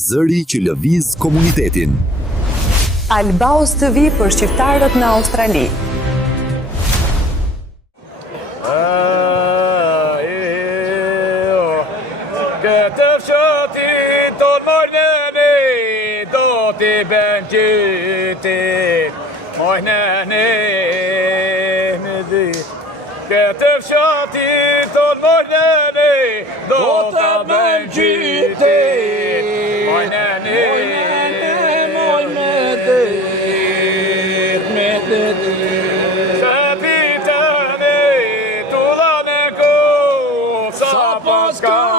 zëri që lëviz komunitetin. Albaus TV për shqiptarët në Australi. Këtë fshatin ton mojneni, do t'i ben gjyti, mojneni me di. Këtë fshatin ton mojneni, do t'a ben gjyti, mojneni se piteni, tullane kuf, sa pas ka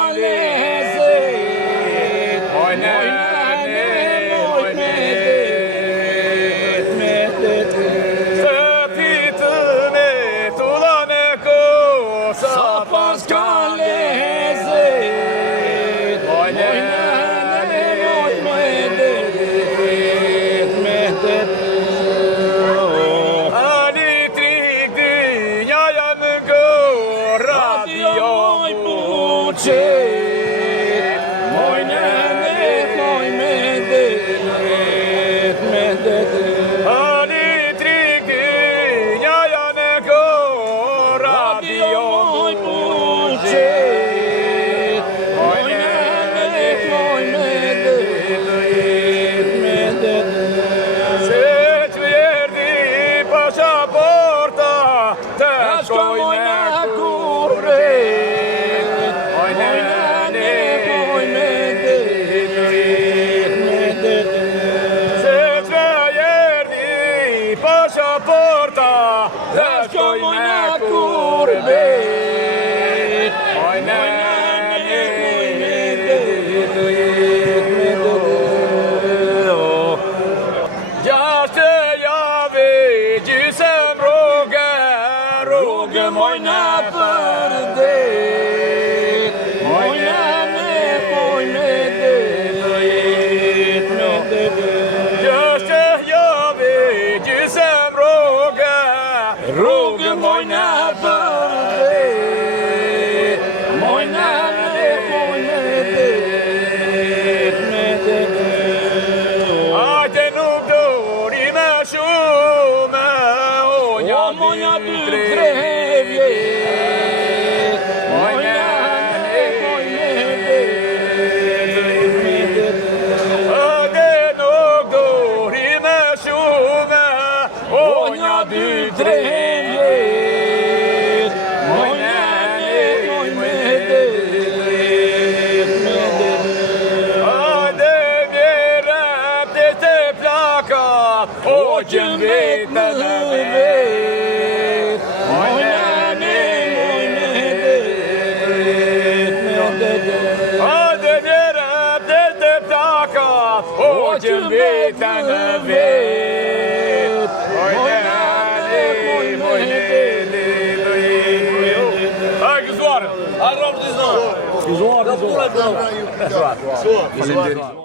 Gëzuar.